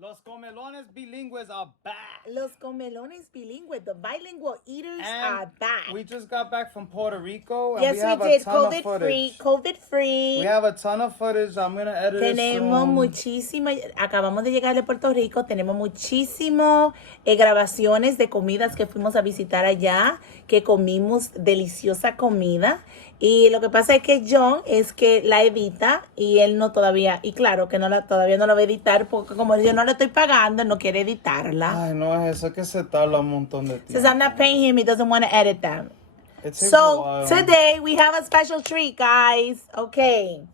Los comelones bilingües are back. Los comelones bilingües, the bilingual eaters And are back. we just got back from Puerto Rico. And Yes, we have did. a ton of footage. COVID free. We have a ton of footage. I'm going to edit it Tenemos soon. muchísimo, acabamos de llegar de Puerto Rico, tenemos muchísimo grabaciones de comidas que fuimos a visitar allá, que comimos deliciosa comida. Y lo que pasa es que John es que la edita y él no todavía, y claro que todavía no la va a editar porque como yo no le estoy pagando, él no quiere editarla. Ay, no es eso que se tarda un montón de tiempo. Since I'm not paying him, he doesn't want to edit them. It takes a So while. today we have a special treat, guys. Okay.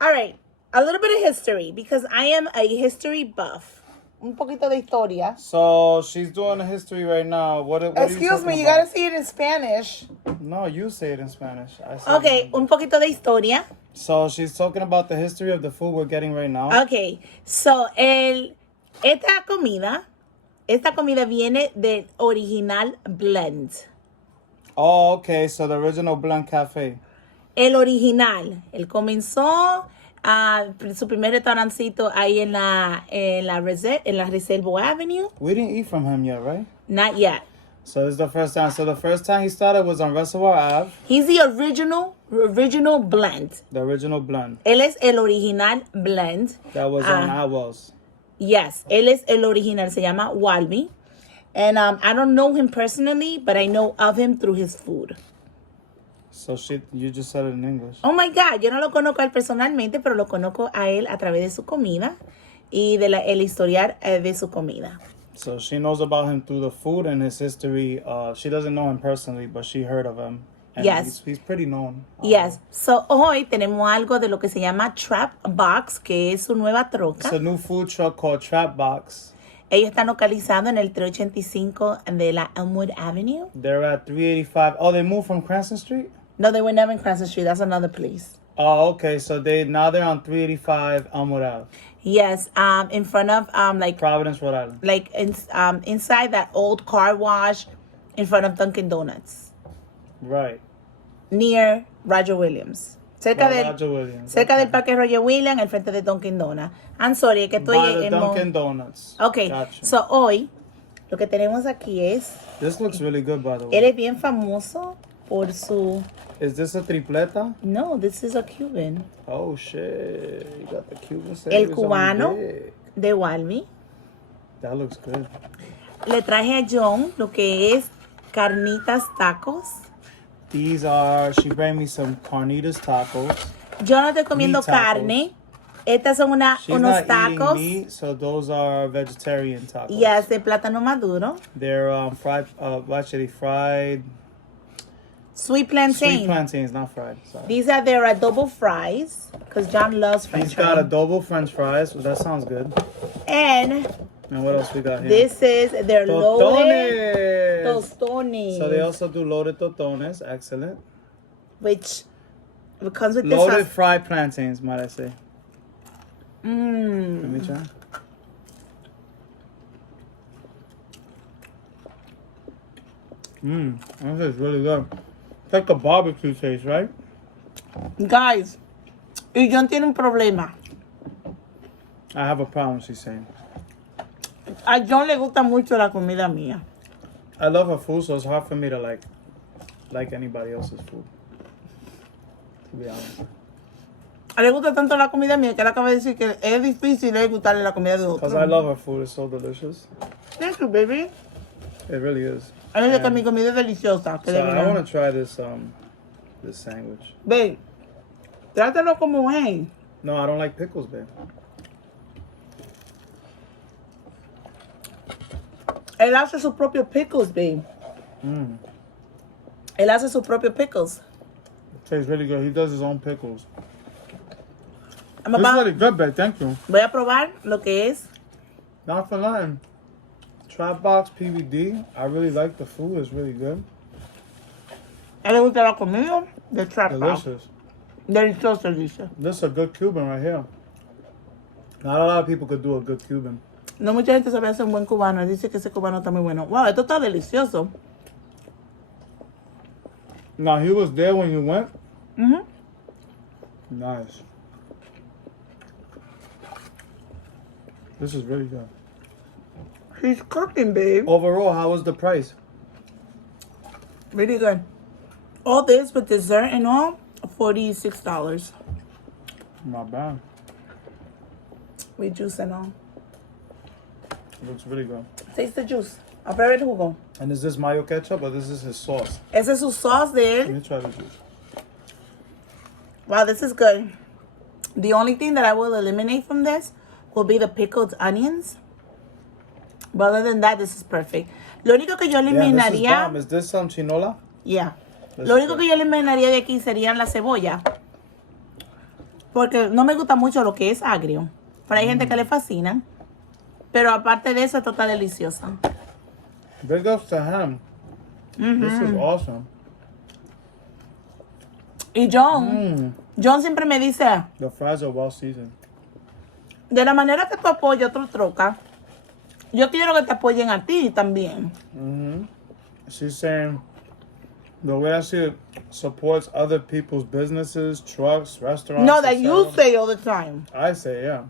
All right. A little bit of history because I am a history buff. Un poquito de historia. So she's doing a history right now. What are Excuse you talking me, you about? gotta see it in Spanish. No, you say it in Spanish. I say Okay, it in un poquito de historia. So she's talking about the history of the food we're getting right now. Okay, so esta comida viene del original blend. Oh, okay. So the original Blend Cafe. El original. Él comenzó su primer restaurancito ahí en la Reservo Avenue. We didn't eat from him yet, right? Not yet. So this is the first time. So the first time he started was on Reservoir Ave. He's the original blend. The original blend. Él es el original blend. That was on Atwell's. Yes, él es el original. Se llama Walby. And I don't know him personally, but I know of him through his food. So you just said it in English. Oh my God, yo no lo conozco a él personalmente, pero lo conozco a él a través de su comida y de el historial de su comida. So she knows about him through the food and his history. She doesn't know him personally, but she heard of him. And Yes. He's pretty known. Yes. So hoy tenemos algo de lo que se llama Trapbox, que es su nueva troca. It's a new food truck called Trapbox. Ellos están localizados en el 385 de la Elmwood Avenue. They're at 385. Oh, they moved from Cranston Street? No, they were never in Cranston Street. That's another place. Oh, okay. So now they're on 385 Elmwood Ave. Yes, in front of like Providence, Rhode Island. like inside that old car wash in front of Dunkin' Donuts. Right. Near Roger Williams. Cerca Roger Williams. Cerca del Parque Roger Williams, al frente de Dunkin' Donuts. I'm sorry, es que estoy By the Dunkin' Donuts. Okay, Gotcha. so hoy lo que tenemos aquí es... This looks really good, by the Él way. es bien famoso por su... Is this a tripleta? No, this is a Cuban. Oh, shit. You got the Cuban El sandwich cubano on big. de Walmy. That looks good. Le traje a John lo que es carnitas tacos. She brought me some carnitas tacos. Yo no estoy comiendo Meat tacos. carne. Estas son She's unos not tacos. eating meat, so those are vegetarian tacos. Yes, de plátano maduro. They're fried, actually fried. Sweet plantain. Sweet plantains, not fried. Sorry. These are their adobo fries, because John loves French He's got fries. adobo French fries. Well, that sounds good. And And what else we got here? this is their loaded Tostones. tostones. So they also do loaded tostones. Excellent. Which comes with this Loaded sauce. fried plantains, might I say. Let Mmm. me try. This is really good. It's like a barbecue taste, right? Guys, y John tiene un problema. I have a problem, she's saying. A John le gusta mucho la comida mía. I love her food, so it's hard for me to like anybody else's food. To be honest. Le gusta tanto la comida mía que él acaba de decir que es difícil gustarle la comida de otro. Because I love her food, it's so delicious. Thank you, baby. It really is. Él dice que mi comida es deliciosa. Que So de I verdad. want to try this sandwich. Babe, trátalo como es. No, I don't like pickles, babe. Él hace sus propios pickles, babe. Él hace sus propios pickles. It tastes really good. He does his own pickles. I'm It's about- really good, babe. Thank you. Voy a probar lo que es. Not for nothing. Trapbox PVD. I really like the food. It's really good. A él le gusta la comida de Trapbox. Delicious. Delicioso, dice. This is a good Cuban right here. Not a lot of people could do a good Cuban. No mucha gente sabe hacer un buen cubano. Él dice que ese cubano está muy bueno. Wow, esto está delicioso. Now, he was there when you went? Mhm. Nice. This is really good. She's cooking, babe. Overall, how was the price? Really good. All this with dessert and all, $46. Not bad. With juice and all. It looks really good. Taste the juice. A prueba el jugo. And is this mayo ketchup or this is his sauce? Ese es su sauce de Let él. me try the juice. Wow, this is good. The only thing that I will eliminate from this will be the pickled onions. But other than that, this is perfect. Lo único que yo Yeah, this is eliminaría... bomb. Is this some chinola? Yeah. Let's Lo único go. que yo eliminaría de aquí serían la cebolla. Porque no me gusta mucho lo que es agrio. Pero hay gente que le fascina. Pero aparte de eso, esto está deliciosa. Big ups to him. This is awesome. Y John siempre me dice, The fries are well seasoned. de la manera que tú apoyas otro troca, yo quiero que te apoyen a ti también. She's saying the way that she supports other people's businesses, trucks, restaurants. No, that et you cetera. say all the time. I say, yeah.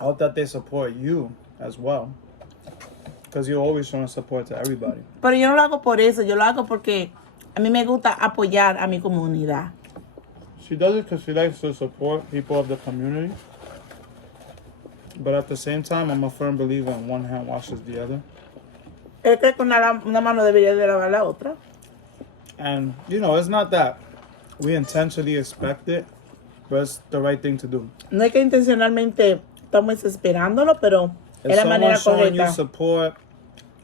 I hope that they support you as well. Because you're always showing support to everybody. Pero yo no lo hago por eso, yo lo hago porque a mí me gusta apoyar a mi comunidad. She does it because she likes to support people of the community. But at the same time, I'm a firm believer in one hand washes the other. Es que con una mano debería de lavar la otra. And, you know, it's not that we intentionally expect it, but it's the right thing to do. No es que intencionalmente estamos esperándolo, pero If es la someone's manera showing you correcta. support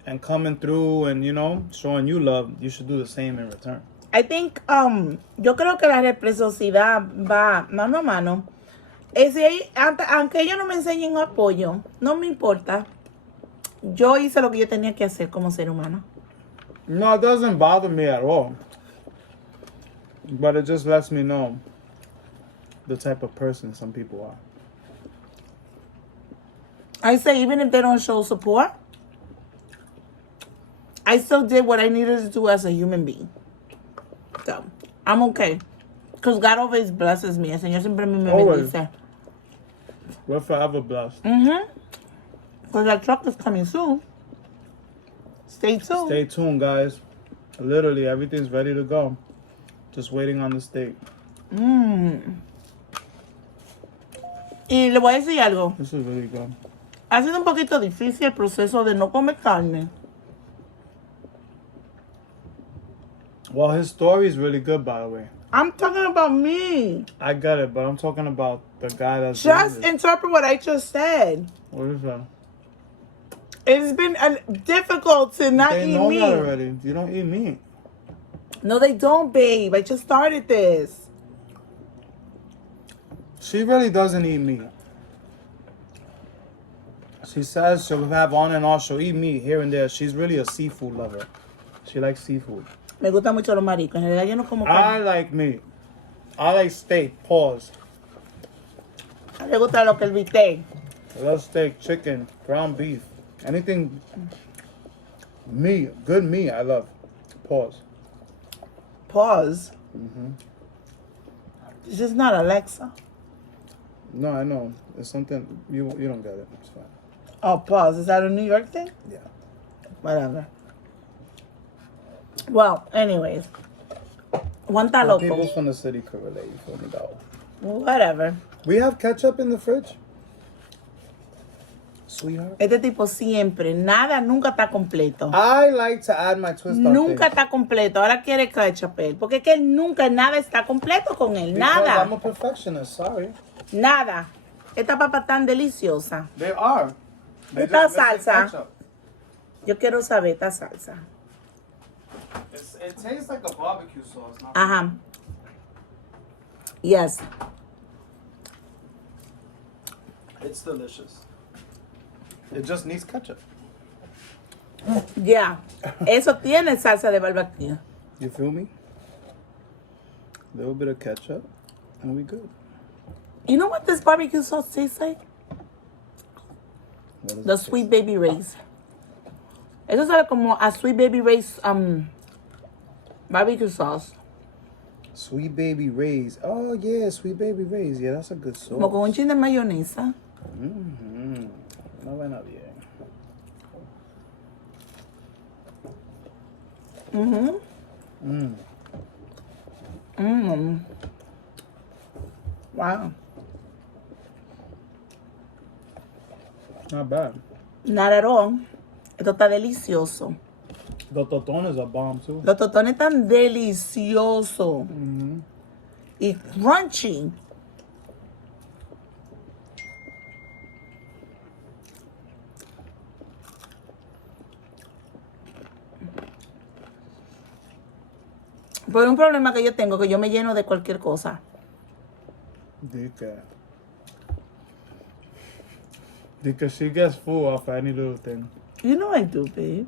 and coming through and, you know, showing you love, you should do the same in return. I think, yo creo que la reciprocidad va mano a mano. Aunque ellos no me enseñen apoyo, no me importa. Yo hice lo que yo tenía que hacer como ser humano. No, it doesn't bother me at all. But it just lets me know the type of person some people are. I say even if they don't show support, I still did what I needed to do as a human being. So, I'm okay. Because God always blesses me. El Señor siempre me Always. bendice. We're forever blessed. Because that truck is coming soon. Stay tuned. Stay tuned, guys. Literally, everything's ready to go. Just waiting on the steak. Y le voy a decir algo. This is really good. Ha sido un poquito difícil el proceso de no comer carne. Well, his story is really good, by the way. I'm talking about me. I get it, but I'm talking about the guy that's doing Just this. interpret what I just said. What is that? It's been difficult to not They eat know meat. that already. You don't eat meat. No, they don't, babe. I just started this. She really doesn't eat meat. She says she'll have on and off. She'll eat meat here and there. She's really a seafood lover. She likes seafood. Me gusta mucho los mariscos. En realidad yo no como I carne. like meat. I like steak. Pause. A mí me gusta lo que el bistec. I love steak, chicken, ground beef. Anything meat, good meat, I love. Pause. Pause. This is not Alexa. No, I know. It's something you don't get it. It's fine. Oh, pause. Is that a New York thing? Yeah. Whatever. Well, anyways. One ta Well, people loco. from the city could relate. You feel me, though. Whatever. We have ketchup in the fridge, sweetheart. Este tipo siempre, nada, nunca está completo. I like to add my twist on Nunca things. está completo. Ahora quiere ketchup él. Porque es que él nunca, nada está completo con él. Because Nada. I'm a perfectionist. Sorry. Nada. Esta papa tan deliciosa. They are. They Esta just missing salsa. ketchup. Yo quiero saber esta salsa. It tastes like a barbecue sauce. Not Ajá. Yes. It's delicious. It just needs ketchup. Ya. Eso tiene salsa de barbacoa. You feel me? A little bit of ketchup, and we good. You know what this barbecue sauce tastes like? What does The it Sweet Baby Ray's. Eso sabe como a Sweet Baby Ray's barbecue sauce. taste? Sweet Baby Ray's. Oh yeah, Sweet Baby Ray's. Yeah, that's a good sauce. Como con un chin de mayonesa. Mm-hmm. buena bien. Wow. Not bad. Not at all. Esto está delicioso. The totones are bomb too. Los totones están deliciosos. Y crunchy. Pero un problema que yo tengo, que yo me lleno de cualquier cosa. Because she gets full off any little thing. You know I do, babe.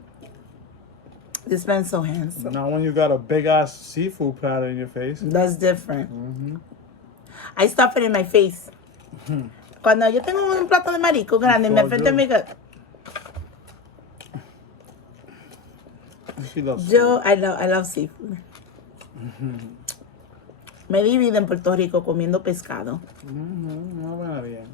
This man's so handsome. Not when you got a big ass seafood platter in your face. That's different. I stuff it in my face. Cuando yo tengo un plato de marisco grande, me enfrente a mi cara. She loves I love seafood. Me divido en Puerto Rico comiendo pescado. No, buena bien.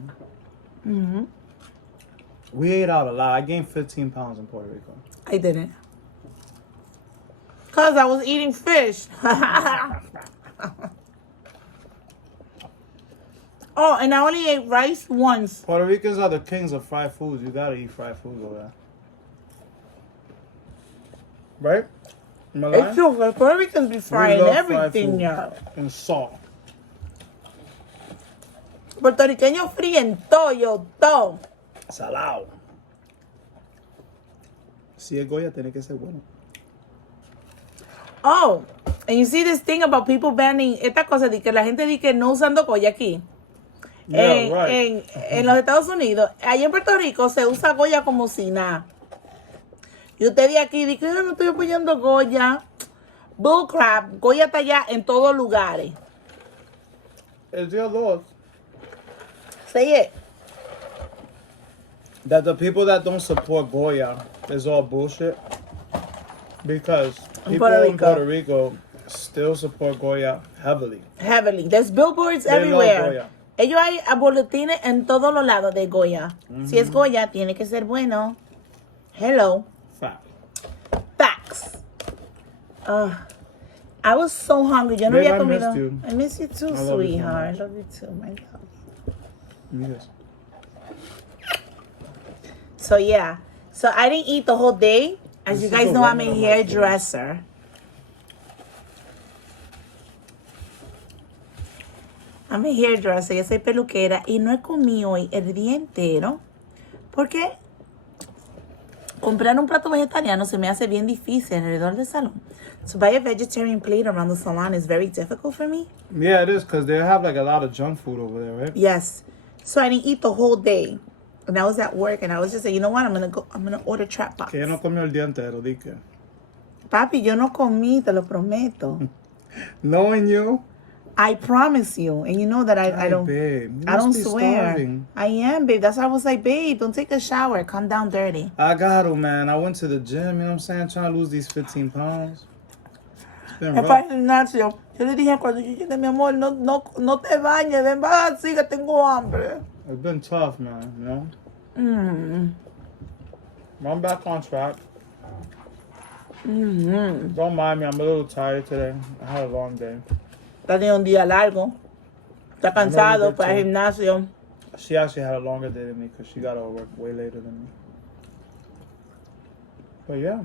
We ate out a lot. I gained 15 pounds in Puerto Rico. I didn't. Because I was eating fish. Oh, and I only ate rice once. Puerto Ricans are the kings of fried foods. You gotta eat fried foods over there. Right? Am I lying? It's true. Puerto Ricans be frying love fried everything, food. yeah. And salt. Puertorriqueños fríen todo. Salado. Si es Goya, tiene que ser bueno. Oh, and you see this thing about people banning esta cosa de que la gente dice que no usando Goya aquí. Yeah, right. En los Estados Unidos, allá en Puerto Rico se usa Goya como si nada. Y usted de aquí dice, no estoy apoyando Goya. Bullcrap, Goya está allá en todos lugares. Es de dos. Say it. That the people that don't support Goya is all bullshit. Because people in Puerto Rico still support Goya heavily. Heavily. There's billboards They love everywhere. Goya. Ellos hay boletines en todos los lados de Goya. Si es Goya, tiene que ser bueno. Hello. Fact. Facts. I was so hungry. Yo no Babe, había I comido. missed you. I miss you too, I love you so sweetheart. much. I love you too, my love. Yes. So yeah. So I didn't eat the whole day. As This you is guys the know, I'm a woman of my hairdresser. I'm a hairdresser. Yo soy peluquera y no he comido hoy el día entero porque comprar un plato vegetariano se me hace bien difícil alrededor del salón. To buy a vegetarian plate around the salon is very difficult for me. Yeah, it is because they have like a lot of junk food over there, right? Yes. So I didn't eat the whole day. And I was at work and I was just like, you know what? I'm gonna order Trapbox. Que ella no comió el día entero, di que. Papi, yo no comí, te lo prometo. Knowing you. I promise you. And you know that I don't Babe, you I don't must be swear. starving. I am, babe. That's why I was like, babe, don't take a shower. Come down dirty. I got to, man. I went to the gym, you know what I'm saying? Trying to lose these 15 pounds. It's been Me rough. fue al gimnasio. Yo le dije cuando yo llegué, mi amor, no te bañes, ven, va así que tengo hambre. It's been tough, man, you know? I'm back on track. Don't mind me, I'm a little tired today. I had a long day. Está teniendo un día largo. Está cansado, good fue al too. gimnasio. She actually had a longer day than me because she got to work way later than me. But yeah,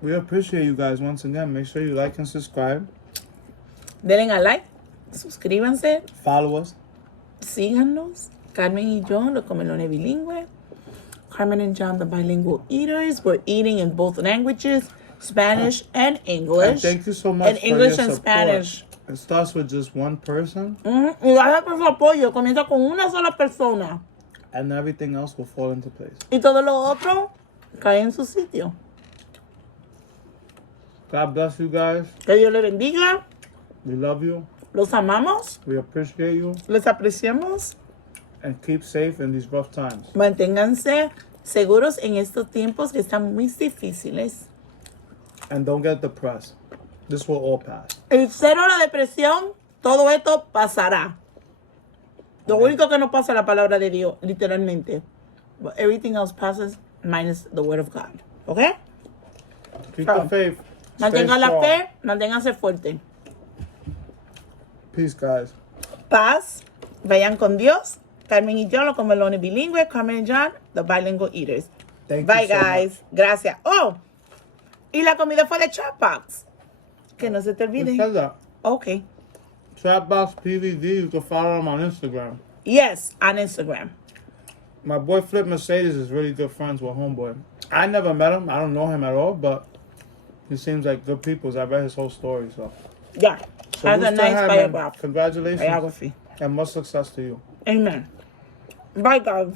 we appreciate you guys once again. Make sure you like and subscribe. Denle a like, suscríbanse, Follow us. síganos. Carmen y John, los comelones bilingües. Carmen and John, the bilingual eaters. We're eating in both languages, Spanish and English. And thank you so much And for English your and support. Spanish. It starts with just one person, Y gracias por su apoyo. Comienza con una sola persona. and everything else will fall into place. Y todo lo otro cae en su sitio. God bless you guys. Que Dios le bendiga. We love you. Los amamos. We appreciate you. Les apreciamos. And keep safe in these rough times. Manténganse seguros en estos tiempos que están muy difíciles. And don't get depressed. This will all pass. El cero la depresión, todo esto pasará. Lo único que no pasa es la palabra de Dios, literalmente. but everything else passes minus the word of God. Okay? Keep So, the faith. Stay Mantengan la strong. fe, manténganse fuerte. Peace, guys. Paz, vayan con Dios. Carmen y yo, los comelones bilingües. Carmen and John, the bilingual eaters. Thank Bye, you so guys. Gracias. Oh, y la comida fue de Trapbox. Que no se te much. Who olvide. said that? Okay. Trapbox PVD. You can follow them on Instagram. Yes, on Instagram. My boy Flip Mercedes is really good friends with Homeboy. I never met him. I don't know him at all, but he seems like good people. I read his whole story, so. Yeah. Has a Salute to nice him, and biography. congratulations Biography. and much success to you. Amen. Bye, guys.